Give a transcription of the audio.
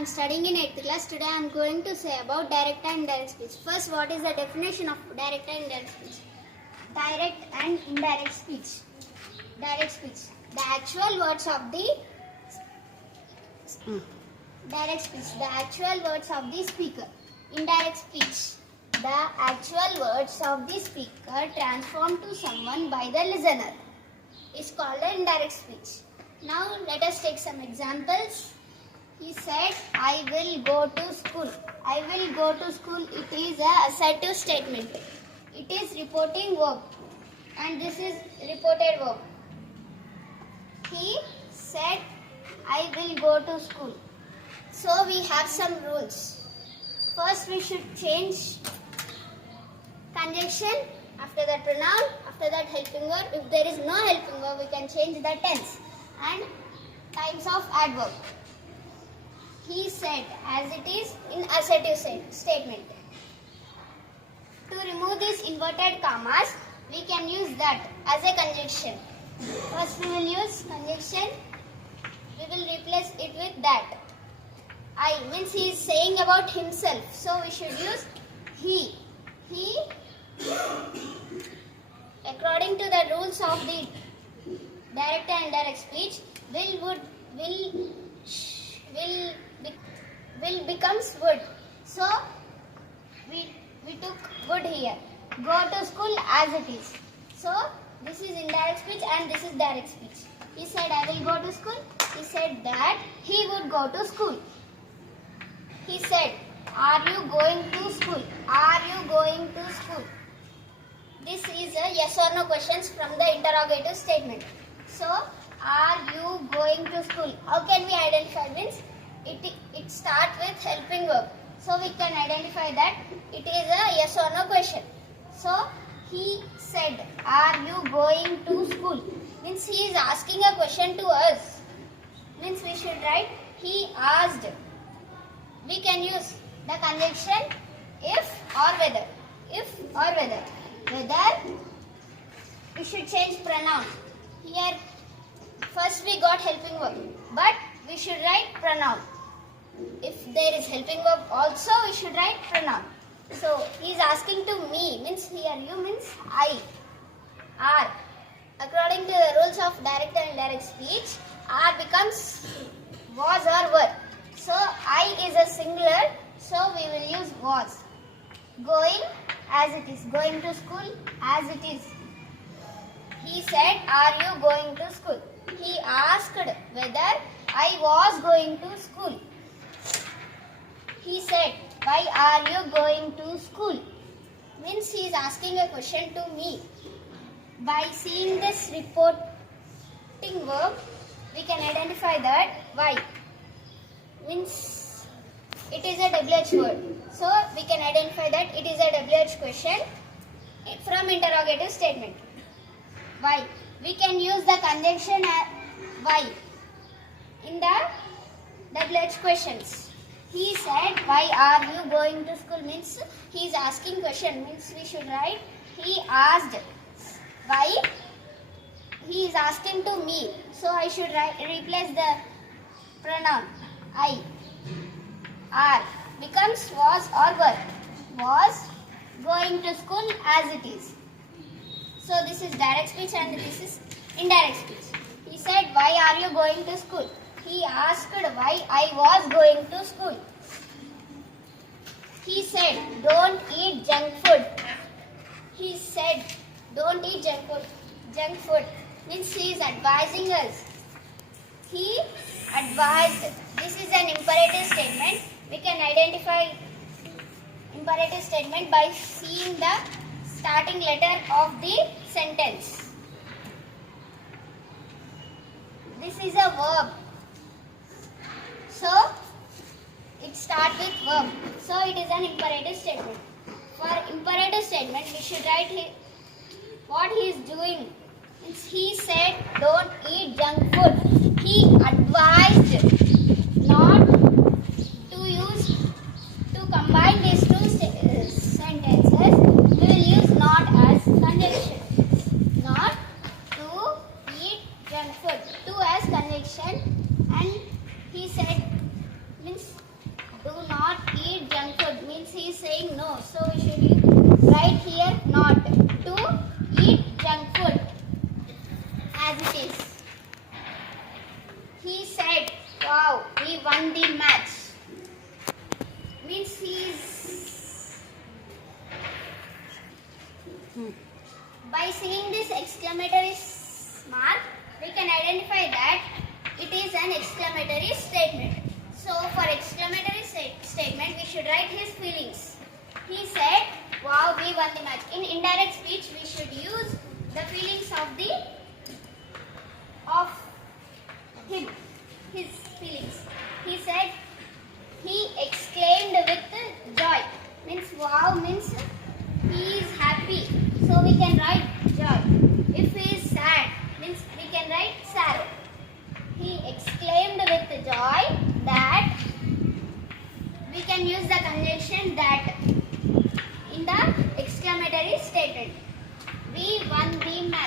am studying in 8th class. Today I am going to say about direct and indirect speech. First, what is the definition of direct and indirect speech? Direct and indirect speech. Direct speech. The actual words of the direct speech. The actual words of the speaker. Indirect speech. The actual words of the speaker transformed to someone by the listener is called an indirect speech. Now let us take some examples. He said, I will go to school. I will go to school. It is a assertive statement. It is reporting verb. And this is reported verb. He said, I will go to school. So we have some rules. First we should change conjunction. After that pronoun. After that helping verb. If there is no helping verb, we can change the tense. And types of adverb. He said, as it is in assertive statement. To remove these inverted commas, we can use that as a conjunction. First we will use conjunction. We will replace it with that. I means he is saying about himself. So we should use he. He, according to the rules of the direct and indirect speech, will becomes would. So we took would here. Go to school as it is. So this is indirect speech and this is direct speech. He said, I will go to school. He said that he would go to school. He said, are you going to school? Are you going to school? This is a yes or no questions from the interrogative statement. So, are you going to school? How can we identify? Means it starts with helping verb. So we can identify that it is a yes or no question. So he said, are you going to school? Means he is asking a question to us. Means we should write he asked. We can use the conjunction if or whether. If or whether. Whether we should change pronoun. Here first we got helping verb, but we should write pronoun. If there is helping verb also, we should write pronoun. So he is asking to me, means here you means I, are. According to the rules of direct and indirect speech, are becomes was or were. So I is a singular, so we will use was. Going as it is, going to school as it is. He said, are you going to school? He asked whether I was going to school. He said, why are you going to school? Means he is asking a question to me. By seeing this reporting verb, we can identify that why. Means it is a WH word. So we can identify that it is a WH question from interrogative statement. Why? We can use the conjunction why in the WH questions. He said, why are you going to school? Means he is asking question. Means we should write he asked. Why? He is asking to me. So I should replace the pronoun I. Are becomes was or were. Was going to school as it is. So this is direct speech and this is indirect speech. He said, why are you going to school? He asked why I was going to school. He said, don't eat junk food. He said, don't eat junk food. Junk food means he is advising us. He advised. This is an imperative statement. We can identify imperative statement by seeing the starting letter of the sentence. This is a verb. So, it starts with verb. So, it is an imperative statement. For imperative statement, we should write here what he is doing. He said, don't eat junk food. He advised not to use, to combine these two sentences. We will use not as conjunction. Not to eat junk food. To as conjunction. And he said, means it is. He said, wow, we won the match. Means by seeing this exclamatory mark, we can identify that it is an exclamatory statement. So for exclamatory statement, we should write his feelings. He said, wow, we won the match. In indirect speech, we should use the feelings of him, his feelings. He said, he exclaimed with joy. Means wow means he is happy. So we can write joy. If he is sad, means we can write sorrow. He exclaimed with joy that we can use the conjunction that in the exclamatory statement. We won the match.